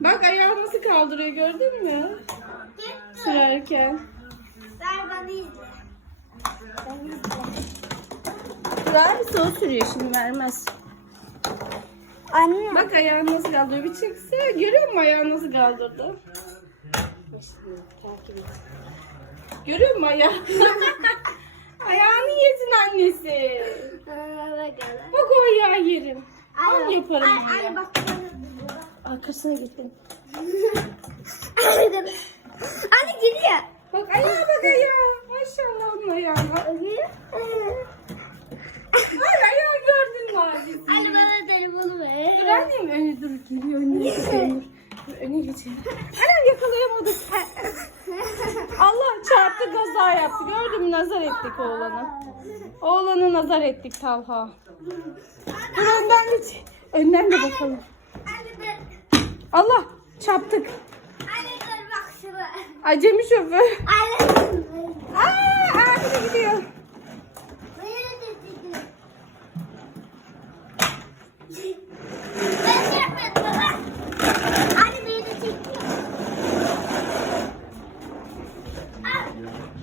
Bak ayağı nasıl kaldırıyor gördün mü? Sürerken. Ver bana izle. Ben izle. Ver bir o sürüyor şimdi vermez. Anne. Bak ayağını nasıl kaldırıyor bir çekse. Görüyor musun ayağını nasıl kaldırdı? Görüyor musun ayağı? Ayağını yesin annesi. Bak o ayağı yerim. Ben yaparım Ay, ay bak. Arkasına gittin. Anne geliyor. Bak ayağa bak ayağa. Maşallah onun ayağına. Ay ayağı gördün mü abisi? Anne bana telefonu ver. Dur annem öne dur geliyor geçiyor. Dur, Öne geçelim. Anam yakalayamadık. Allah çarptı gaza yaptı. Gördün mü nazar ettik oğlanı. Oğlanı nazar ettik Talha. Dur önden geç. Önden de bakalım. Allah çarptık. Anne dur bak şuna. Acemi şoför. Anne. Aa, abi de gidiyor.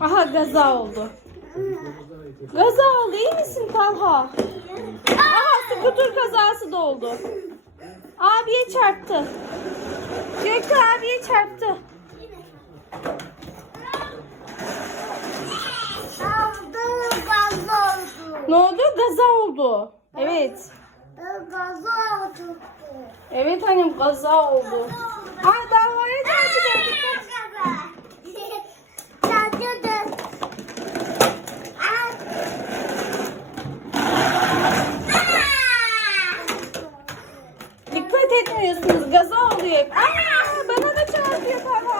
Aha gaza oldu. Gaza oldu. İyi misin Talha? Aha skuter kazası da oldu. Abiye çarptı. Göktuğ abiye çarptı. Ne oldu? Gaza oldu. Evet. Gazı oldu. Evet annem gaza oldu. Aa davaya çarptı. Dikkat. Çarpıyordu. Dikkat etmiyorsunuz. Gaza oluyor hep. Aa, bana da çarpıyor Talha.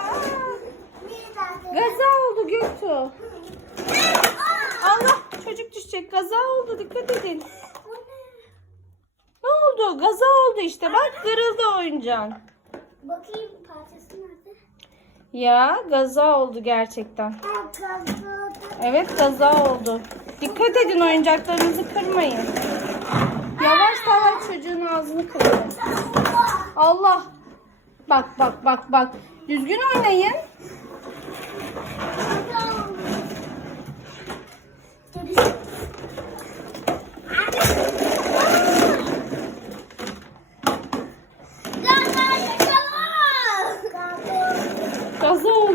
Aa, Gaza oldu Allah çocuk düşecek. Gaza oldu. Dikkat edin. Ne oldu? Gaza oldu işte. Bak kırıldı oyuncağın. Bakayım parçası nerede? Ya gaza oldu gerçekten. Evet gaza oldu. Dikkat edin oyuncaklarınızı kırmayın. Yavaş Talha çocuğun ağzını kırıyor. Allah. Bak bak bak bak. Düzgün oynayın.